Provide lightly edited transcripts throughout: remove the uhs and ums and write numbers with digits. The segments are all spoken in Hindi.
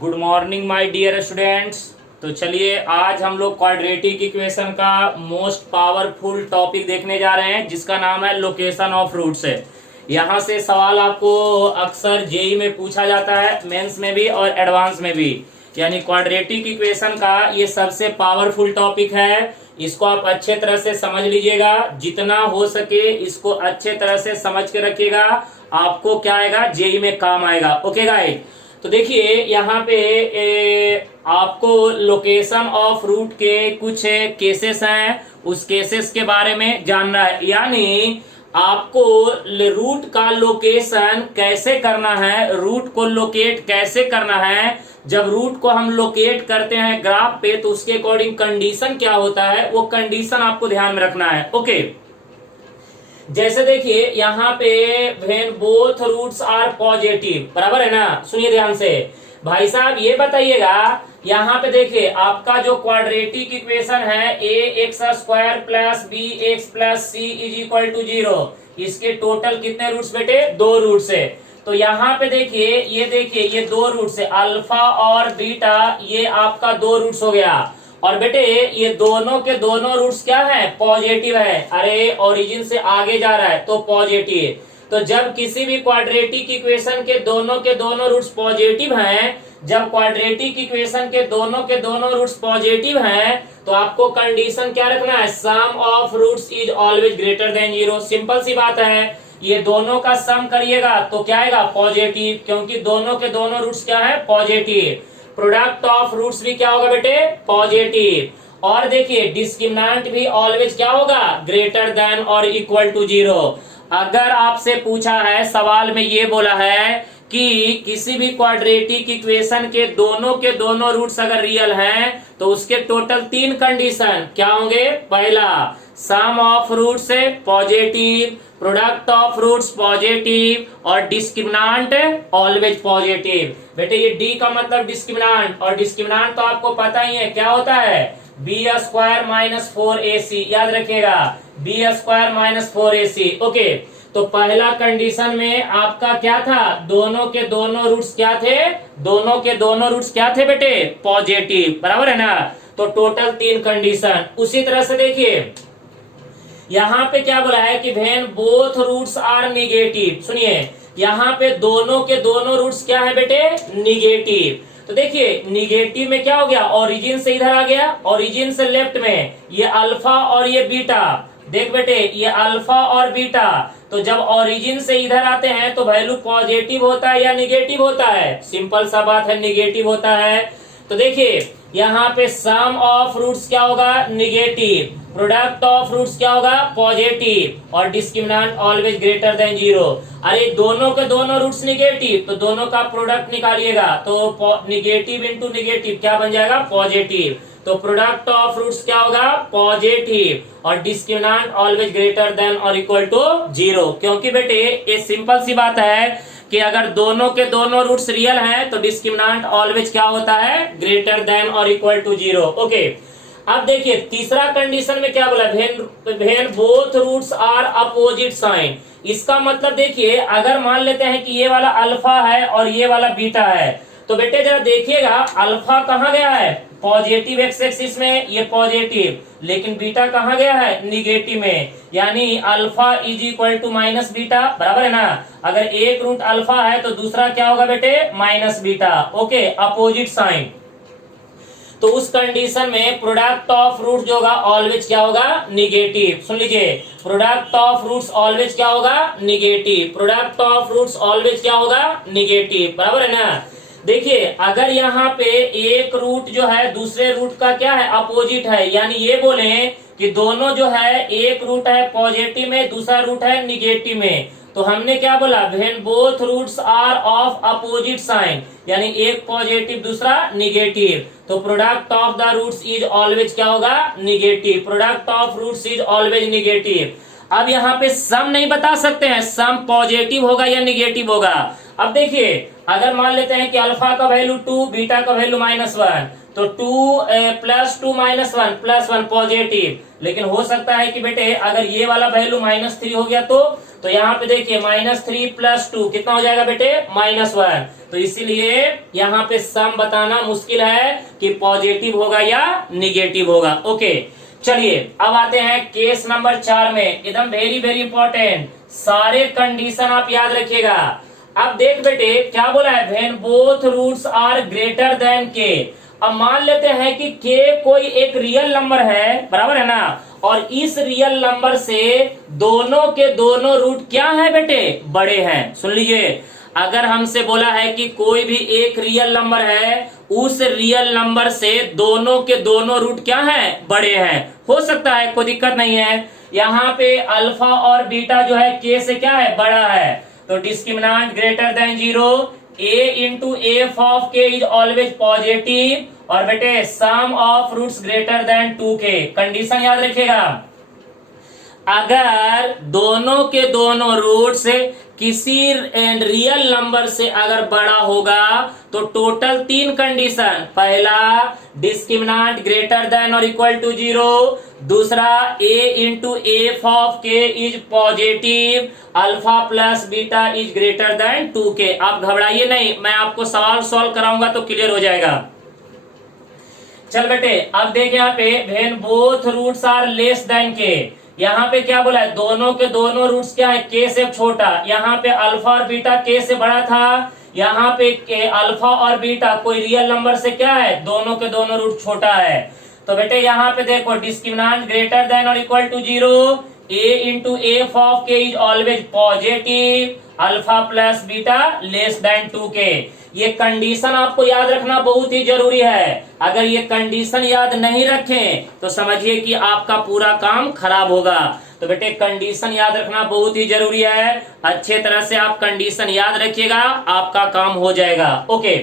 Good morning my dear students. तो चलिए आज हम लोग क्वाड्रेटिक इक्वेशन का मोस्ट पावरफुल टॉपिक देखने जा रहे हैं जिसका नाम है लोकेशन ऑफ रूट्स। यहाँ से सवाल आपको अक्सर जेई में पूछा जाता है, मेंस में भी और एडवांस में भी। यानी क्वाड्रेटिक इक्वेशन का ये सबसे पावरफुल टॉपिक है। इसको आप अच्छे तरह से समझ लीजिएगा, जितना हो सके इसको अच्छे तरह से समझ के रखिएगा। आपको क्या आएगा, जेई में काम आएगा। ओके गाइस, तो देखिए यहाँ पे आपको लोकेशन ऑफ रूट के कुछ केसेस हैं, उस केसेस के बारे में जानना है। यानी आपको रूट का लोकेशन कैसे करना है, रूट को लोकेट कैसे करना है। जब रूट को हम लोकेट करते हैं ग्राफ पे तो उसके अकॉर्डिंग कंडीशन क्या होता है, वो कंडीशन आपको ध्यान में रखना है। ओके, जैसे देखिए यहाँ पे when both roots are positive, बराबर है ना। सुनिए ध्यान से भाई साहब, ये बताइएगा यहाँ पे देखिए आपका जो क्वाड्रेटिक इक्वेशन है a x square plus b x plus c is equal to 0, इसके टोटल कितने रूट्स बेटे, 2 रूट्स है। तो यहाँ पे देखिए ये 2 रूट्स है, अल्फा और बीटा, ये आपका 2 रूट्स हो गया। और बेटे ये दोनों के दोनों रूट्स क्या है, पॉजिटिव है। अरे ओरिजिन से आगे जा रहा है तो पॉजिटिव। तो जब किसी भी क्वाड्रेटिक इक्वेशन के दोनों रूट्स पॉजिटिव हैं, जब क्वाड्रेटिक इक्वेशन के दोनों रूट्स पॉजिटिव हैं तो आपको कंडीशन क्या रखना है, some of roots is always greater than 0। Simple सी बात है, ये दोनों का सम करिएगा तो क्या आएगा, पॉजिटिव, क्योंकि दोनों के दोनों रूट्स क्या है, पॉजिटिव। प्रोडक्ट ऑफ रूट्स भी क्या होगा बेटे, पॉजिटिव। और देखिए डिस्क्रिमिनेंट भी ऑलवेज क्या होगा, ग्रेटर देन और इक्वल टू 0। अगर आपसे पूछा है, सवाल में ये बोला है कि किसी भी क्वाड्रेटिक इक्वेशन के दोनों रूट्स अगर रियल हैं तो उसके टोटल 3 कंडीशन क्या होंगे। पहला, some of roots positive, product of roots positive और डिस्क्रिमिनेंट ऑलवेज पॉजिटिव। बेटे ये डी का मतलब डिस्क्रिमिनेंट, और डिस्क्रिमिनेंट तो आपको पता ही है क्या होता है, बी स्क्वायर माइनस 4ac। याद रखिएगा, B square minus 4ac। Okay, तो पहला कंडीशन में आपका क्या था, दोनों के दोनों रूट्स क्या थे, दोनों के दोनों रूट्स क्या थे बेटे, पॉजिटिव, बराबर है ना। तो टोटल 3 कंडीशन। उसी तरह से देखिए यहाँ पे क्या बोला है कि when both roots are negative. सुनिए यहाँ पे दोनों के दोनों रूट्स क्या है बेटे, निगेटिव। तो देखिए निगेटिव में क्या हो गया, ओरिजिन से इधर आ गया, ओरिजिन से लेफ्ट में ये अल्फा और ये बीटा। देख बेटे ये अल्फा और बीटा, तो जब ओरिजिन से इधर आते हैं तो वैल्यू पॉजिटिव होता है या निगेटिव होता है, सिंपल सा बात है, निगेटिव होता है। तो देखिए यहाँ पे सम ऑफ रूट्स क्या होगा, निगेटिव, प्रोडक्ट ऑफ रूट्स क्या होगा, पॉजिटिव, और डिस्क्रिमिनेंट ऑलवेज ग्रेटर देन 0। अरे दोनों के दोनों रूट्स निगेटिव, तो दोनों का प्रोडक्ट निकालिएगा तो निगेटिव इंटू निगेटिव क्या बन जाएगा, पॉजिटिव। तो प्रोडक्ट ऑफ रूट्स क्या होगा, पॉजिटिव, और डिस्क्रिमिनेंट ऑलवेज ग्रेटर देन और इक्वल टू 0। क्योंकि बेटे ये सिंपल सी बात है कि अगर दोनों के दोनों रूट्स रियल हैं तो डिस्क्रिमिनेंट ऑलवेज क्या होता है, ग्रेटर देन और इक्वल टू 0। ओके, अब देखिए तीसरा कंडीशन में क्या बोला, when both roots are opposite sign. इसका मतलब देखिए अगर मान लेते हैं कि ये वाला अल्फा है और ये वाला बीटा है, तो बेटे जरा देखिएगा अल्फा कहाँ गया है, पॉजिटिव एक्स एक्सिस में, ये पॉजिटिव, लेकिन बीटा कहाँ गया है, निगेटिव में। यानी alpha is equal to minus beta, बराबर है ना। अगर एक रूट अल्फा है तो दूसरा क्या होगा बेटे, minus beta. Okay, opposite sign. तो उस कंडीशन में प्रोडक्ट ऑफ रूट जो होगा ऑलवेज क्या होगा, निगेटिव। सुन लीजिए, प्रोडक्ट ऑफ रूट्स ऑलवेज क्या होगा, negative, product of roots always क्या होगा, निगेटिव, बराबर है ना। देखिए अगर यहाँ पे एक रूट जो है दूसरे रूट का क्या है, अपोजिट है, यानी ये बोले कि दोनों जो है, एक रूट है पॉजिटिव में, दूसरा रूट है निगेटिव में, तो हमने क्या बोला, when both roots are of opposite sign, यानी एक पॉजिटिव दूसरा निगेटिव, तो product of the roots is always क्या होगा, negative, product of roots is always negative. अब यहाँ पे सम नहीं बता सकते हैं, सम पॉजिटिव होगा या निगेटिव होगा। अब देखिए अगर मान लेते हैं कि अल्फा का वैल्यू 2, बीटा का वैल्यू -1, तो 2 +2 -1 +1 पॉजिटिव। लेकिन हो सकता है कि बेटे अगर ये वाला वैल्यू -3 हो गया तो यहाँ पे देखिए -3 + 2 कितना हो जाएगा बेटे -1। तो इसीलिए यहाँ पे सम बताना मुश्किल है कि पॉजिटिव होगा या निगेटिव होगा। ओके, चलिए अब आते हैं केस नंबर 4 में। एकदम वेरी वेरी इंपॉर्टेंट, सारे कंडीशन आप याद रखिएगा। अब देख बेटे क्या बोला है, when both roots are greater than k. अब मान लेते हैं कि के कोई एक रियल नंबर है, बराबर है ना, और इस रियल नंबर से दोनों के दोनों रूट क्या है बेटे, बड़े हैं। सुन लीजिए, अगर हमसे बोला है कि कोई भी एक रियल नंबर है, उस रियल नंबर से दोनों के दोनों रूट क्या हैं, बड़े हैं। हो सकता है, कोई दिक्कत नहीं है। यहाँ पे अल्फा और बीटा जो है के से क्या है, बड़ा है। तो discriminant greater than 0, a into f of k is always positive. और बेटे some of roots greater than 2k। Condition याद रखिएगा, अगर दोनों के दोनों रूट्स किसी रियल नंबर से अगर बड़ा होगा तो टोटल 3 कंडीशन। पहला, डिस्क्रिमिनेंट ग्रेटर देन और इक्वल टू 0। दूसरा, a into f of k is positive, alpha plus beta is greater than 2k। आप घबराइए नहीं, मैं आपको सवाल सॉल्व कराऊंगा तो क्लियर हो जाएगा। चल बेटे अब देख यहाँ पे, when both roots are less than k. यहाँ पे क्या बोला है, दोनों के दोनों रूट्स क्या है, के से छोटा। यहाँ पे अल्फा और बीटा के से बड़ा था, यहाँ पे अल्फा और बीटा कोई रियल नंबर से क्या है, दोनों के दोनों रूट छोटा है। तो बेटे यहाँ पे देखो, डिस्क्रिमिनेंट ग्रेटर देन और equal to 0, a into f of k is always positive, alpha plus beta less than 2k। ये कंडीशन आपको याद रखना बहुत ही जरूरी है। अगर ये कंडीशन याद नहीं रखें तो समझिए कि आपका पूरा काम खराब होगा। तो बेटे कंडीशन याद रखना बहुत ही जरूरी है। अच्छे तरह से आप कंडीशन याद रखिएगा, आपका काम हो जाएगा। ओके,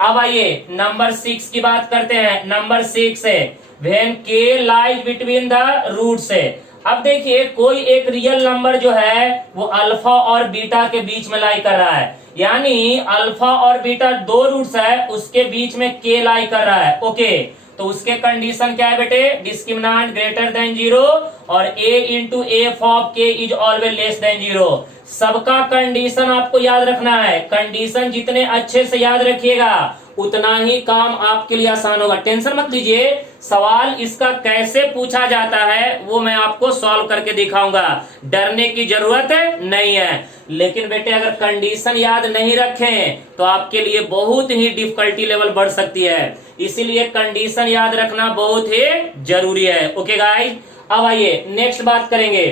अब आइए नंबर 6 की बात करते हैं। नंबर 6 है व्हेन के लाइज बिटवीन द रूट्स है। अब देखिए कोई एक रियल नंबर जो है वो अल्फा और बीटा के बीच में लाई कर रहा है, यानी अल्फा और बीटा दो रूट्स है, उसके बीच में के लाई कर रहा है। ओके, तो उसके कंडीशन क्या है बेटे, डिस्क्रिमिनेंट ग्रेटर देन 0 और a into f of k is always less than 0। सबका कंडीशन आपको याद रखना है। कंडीशन जितने अच्छे से याद रखिएगा उतना ही काम आपके लिए आसान होगा। टेंशन मत लीजिए, सवाल इसका कैसे पूछा जाता है वो मैं आपको सॉल्व करके दिखाऊंगा, डरने की जरूरत नहीं है। लेकिन बेटे अगर कंडीशन याद नहीं रखें तो आपके लिए बहुत ही डिफिकल्टी लेवल बढ़ सकती है, इसीलिए कंडीशन याद रखना बहुत ही जरूरी है। ओके गाइस, अब आइए नेक्स्ट बात करेंगे।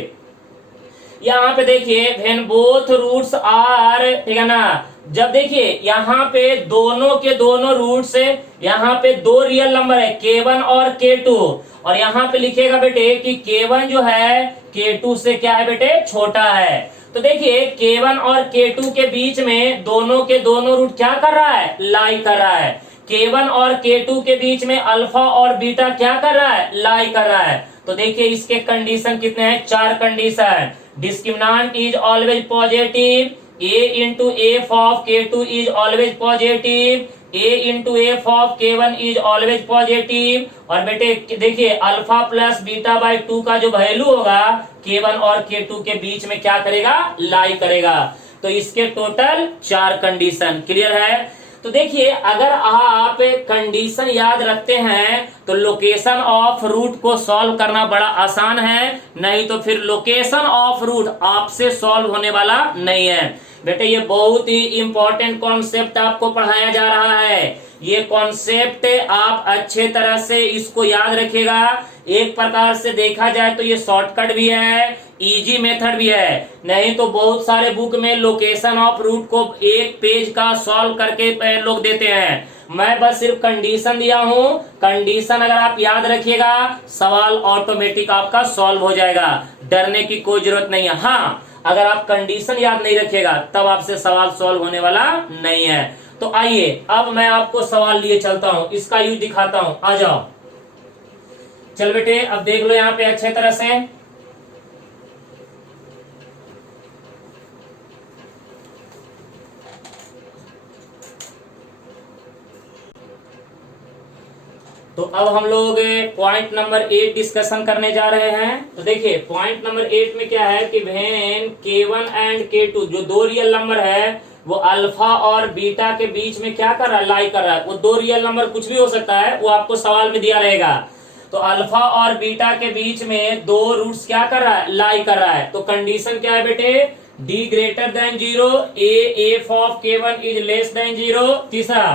यहाँ पे देखिए व्हेन बोथ रूट्स आर, ठीक है ना, जब देखिए यहाँ पे दोनों के दोनों रूट्स, यहाँ पे दो रियल नंबर है k1 और k2, और यहाँ पे लिखिएगा बेटे कि k1 जो है k2 से क्या है बेटे, छोटा है। तो देखिए k1 और k2 के बीच में दोनों के दोनों रूट क्या कर रहा है, लाई कर रहा है। k1 और k2 के बीच में अल्फा और बीटा क्या कर रहा है, लाई कर रहा है। तो देखिए इसके कंडीशन कितने हैं, 4 condition. Discriminant is always positive, a into f of k2 is always positive, a into f of k1 is always positive. और बेटे देखिए अल्फा प्लस बीटा बाई 2 का जो वैल्यू होगा k1 और k2 के बीच में क्या करेगा, लाई करेगा। तो इसके टोटल 4 कंडीशन। क्लियर है? तो देखिए अगर आप कंडीशन याद रखते हैं तो लोकेशन ऑफ रूट को सॉल्व करना बड़ा आसान है, नहीं तो फिर लोकेशन ऑफ रूट आपसे सॉल्व होने वाला नहीं है। बेटे ये बहुत ही इंपॉर्टेंट कॉन्सेप्ट आपको पढ़ाया जा रहा है। ये कॉन्सेप्ट आप अच्छे तरह से इसको याद रखिएगा। एक प्रकार से देखा जाए तो ये शॉर्टकट भी है, इजी मेथड भी है। नहीं तो बहुत सारे बुक में लोकेशन ऑफ रूट को एक पेज का सॉल्व करके लोग देते हैं। मैं बस सिर्फ कंडीशन दिया हूं, कंडीशन अगर आप याद रखिएगा सवाल ऑटोमेटिक आपका सॉल्व हो जाएगा, डरने की कोई जरूरत नहीं है। हाँ, अगर आप कंडीशन याद नहीं रखिएगा तब आपसे सवाल सॉल्व होने वाला नहीं है। तो आइए अब मैं आपको सवाल लिए चलता हूं, इसका यूज दिखाता हूं। आ जाओ, चल बेटे अब देख लो यहाँ पे अच्छे तरह से। तो अब हम लोग पॉइंट नंबर 8 डिस्कशन करने जा रहे हैं। तो देखिए पॉइंट नंबर 8 में क्या है कि व्हेन K1 एंड K2 जो दो रियल नंबर है वो अल्फा और बीटा के बीच में क्या कर रहा है, लाई कर रहा है। वो दो रियल नंबर कुछ भी हो सकता है, वो आपको सवाल में दिया रहेगा। तो अल्फा और बीटा के बीच में दो रूट्स क्या कर रहा है, लाई कर रहा है। तो कंडीशन क्या है बेटे, d greater than 0, F of K1 is less than 0। तीसरा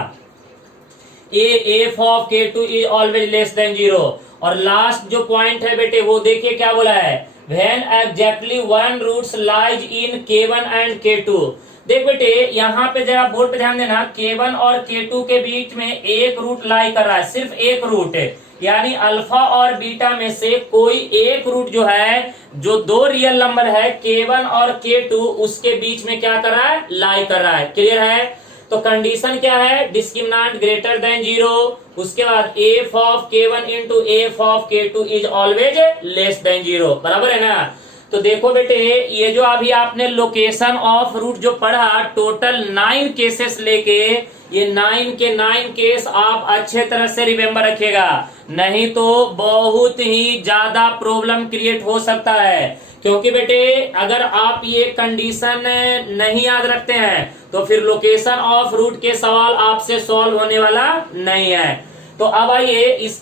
F of K2 is always less than 0। और लास्ट जो पॉइंट है बेटे वो देखिए क्या बोला है, when exactly one roots lies in K1 and K2। देख बेटे यहाँ पे जरा बोर्ड पे ध्यान देना, K1 और K2 के बीच में एक रूट लाई कर रहा है, सिर्फ एक रूट है। यानी अल्फा और बीटा में से कोई एक रूट जो है, जो दो रियल नंबर है K1 और K2 उसके बीच में क्या कर रहा है, लाई कर रहा है। क्लियर है। तो कंडीशन क्या है, डिस्क्रिमिनेंट ग्रेटर देन 0। उसके बाद F of K1 into f of K2 is always less than 0। बराबर है ना। तो देखो बेटे ये जो अभी आपने लोकेशन ऑफ रूट जो पढ़ा, टोटल 9 केसेस लेके, ये 9 के 9 केस आप अच्छे तरह से रिमेम्बर रखिएगा, नहीं तो बहुत ही ज्यादा प्रॉब्लम क्रिएट हो सकता है। क्योंकि बेटे अगर आप ये कंडीशन नहीं याद रखते हैं तो फिर लोकेशन ऑफ रूट के सवाल आपसे सॉल्व होने वाला नहीं है। तो अब आइए इस